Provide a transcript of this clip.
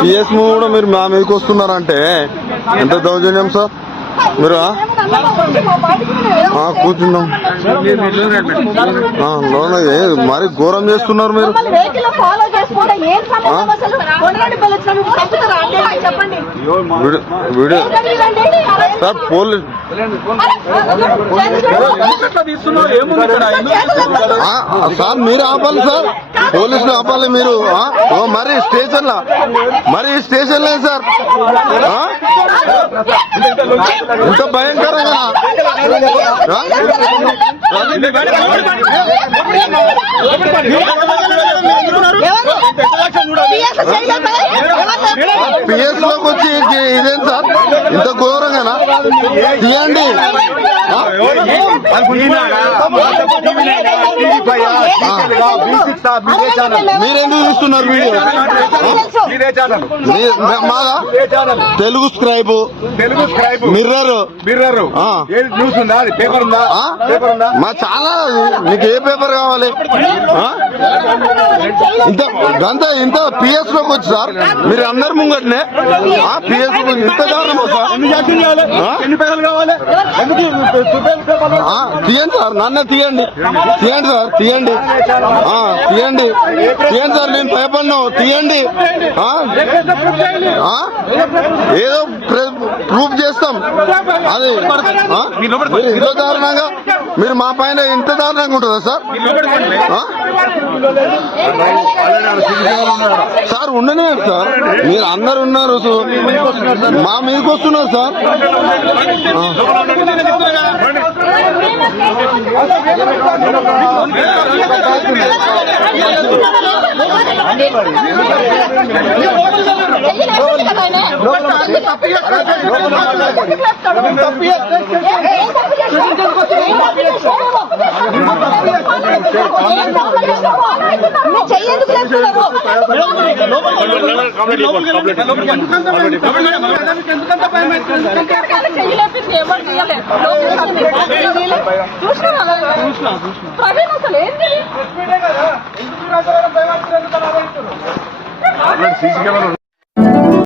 PS కూడా మీరు మా మీదకి వస్తున్నారంటే ఎంత దౌర్జన్యం సార్ మీరు కూర్చున్నాం మరి ఘోరం చేస్తున్నారు మీరు వీడియో సార్ పోలీస్ సార్ మీరు ఆపాలి సార్ పోలీసులు ఆపాలి మీరు మరి స్టేషన్లో సార్ ఎంత భయంకరంగా పిఎస్ లోకి వచ్చి ఇదేం సార్ ఇంత ఘోరంగానా తీయండి మీరెందుకు చూస్తున్నారు వీడియో మాగా తెలుగు స్క్రైబ్ మిర్రర్ న్యూస్ ఉందా పేపర్ ఉందా మా చాలా మీకు ఏ పేపర్ కావాలి ఇంత పిఎస్ లోకి వచ్చి సార్ మీరు అందరు ముంగట్నే పిఎస్ ఇంత దారుణమా సార్ ఎన్ని పేపర్లు కావాలి తీయండి సార్ నన్ను తీయండి సార్ తీయండి సార్ నేను భయపడినా తీయండి ఏదో ప్రూఫ్ చేస్తాం అది ఇంత దారుణంగా మీరు మా పైన ఇంత దారుణంగా ఉంటుందా సార్ సార్ ఉండనే సార్ మీరు అందరు ఉన్నారు మా మీదకి వస్తున్నారు సార్ చూసినా